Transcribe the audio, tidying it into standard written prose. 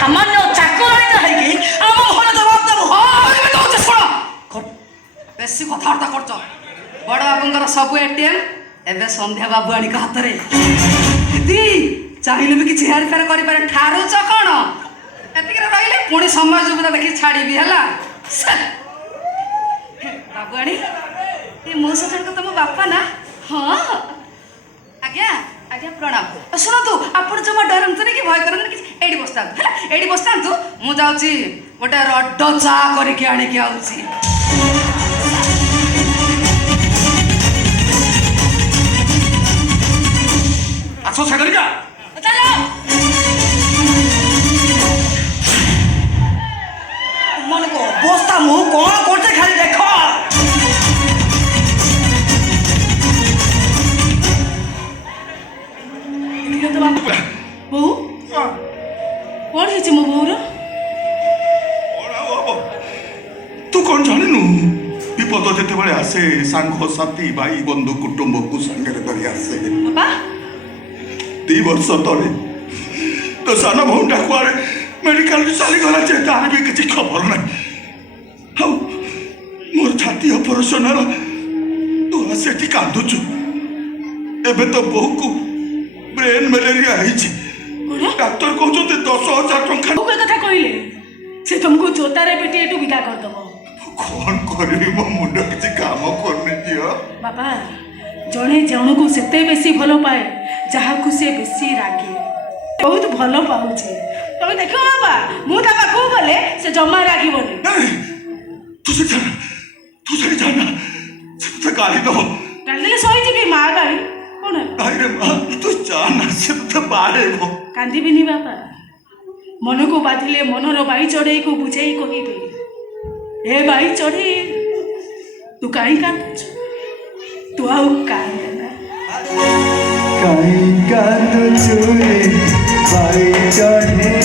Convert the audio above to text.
সামান্য চাকরানিটা হইকি আম ঘরে জবাব দেব হয় তো শুনো বেশি কথাবার্তা করছ বড় বাবুঙ্কর সবু এটিএম এবে সন্ধ্যা বাবু আনিক হাতরে দিদি চাইলে বি কিছু হেরফের করিপারে ঠারুছ কଣ এতিকি রইলে পুଣି ସମୟ ସୁବିଧା ଦେଖି ଛାଡ଼ିବି ହେଲା ବାବୁଆଣୀ ଏ ମୋ ସହିତ ତମ ବାପା ନା ହଁ ଆଜ୍ଞା ଆଜ୍ଞା ପ୍ରଣାମ ଶୁଣନ୍ତୁ ଆପଣ ଜମା ଡରନ୍ତୁନି କି ଭୟ କରନ୍ତୁନି କିଛି ଏଇଠି ବସିଥାନ୍ତୁ ହେଲା ଏଇଠି ବସିଥାନ୍ତୁ ମୁଁ ଯାଉଛି ଗୋଟେ ରଡ଼ ଚା କରିକି ଆଣିକି ଆଉଛି ଆସ ସାଗରିକା ଚାଲ ମନକୁ ଅବସ୍ଥା ମୁଁ କଣ କରୁଛେ ଖାଲି ଦେଖ ବୋଉ କଣ ହେଇଛି ମୋ ବୋଉର ତୁ କଣ ଜାଣିନୁ ବିପଦ ଯେତେବେଳେ ଆସେ ସାଙ୍ଗସାଥି ଭାଇ ବନ୍ଧୁ କୁଟୁମ୍ବକୁ ସାଙ୍ଗରେ ଧରି ଆସେ ବାପା 2 ବର୍ଷ ତଳେ ତୋ ସାନ ଭଉଣୀଟା କୁଆଡ଼େ ମେଡିକାଲରେ ଚାଲିଗଲା ଯେ ତାର ବି କିଛି ଖବର ନାହିଁ ଆଉ ମୋର ଛାତି ଅପରେସନ ହେଲା ତୁ ଆସି ଏଠି କାନ୍ଦୁଛୁ ଏବେ ତ ବୋଉକୁ ବ୍ରେନ୍ ମ୍ୟାଲେରିଆ ହେଇଛି ଡାକ୍ତର କହୁଛନ୍ତି 10,000 ଟଙ୍କା କୋଉ କଥା କହିଲେ ସେ ତମକୁ ଜୋତାରେ ପିଟି ଏଠୁ ବିଦା କରିଦବ କଣ କରିବି ମୋ ମୁଣ୍ଡ କିଛି କାମ କରୁନି ଝିଅ ବାପା ଜଣେ ଜଣକୁ ସେତେ ବେଶୀ ଭଲ ପାଏ ଯାହାକୁ ସେ ବେଶୀ ରାଗେ ବହୁତ ଭଲ ପାଉଛି ତମେ ଦେଖିବ ବାପା ମୁଁ ତା ପାଖକୁ ଗଲେ ସେ ଜମା ରାଗିବନି ତୁ ସେଠି ଜାନା ସେ ତତେ ଗାଳି ଦବ ଗାଳି ଦେଲେ ସହିଯିବି ମା ଗାଳି କଣ ନାଇରେ ମା ତୁ ଜାନା ସେ ତତେ ବାଡ଼େଇବ କାନ୍ଦିବିନି ବାପା ମନକୁ ବାଧିଲେ ମନର ବାଇ ଚଢ଼େଇକୁ ବୁଝେଇ କହିବେ ଏ ବାଇ ଚଢ଼େଇ ତୁ କାହିଁ କାନ୍ଦୁଛୁ ତୁ ଆଉ କାନ୍ଦେନା କାହିଁ କାନ୍ଦୁଛୁ ରେ ବାଇ ଚଢ଼େଇ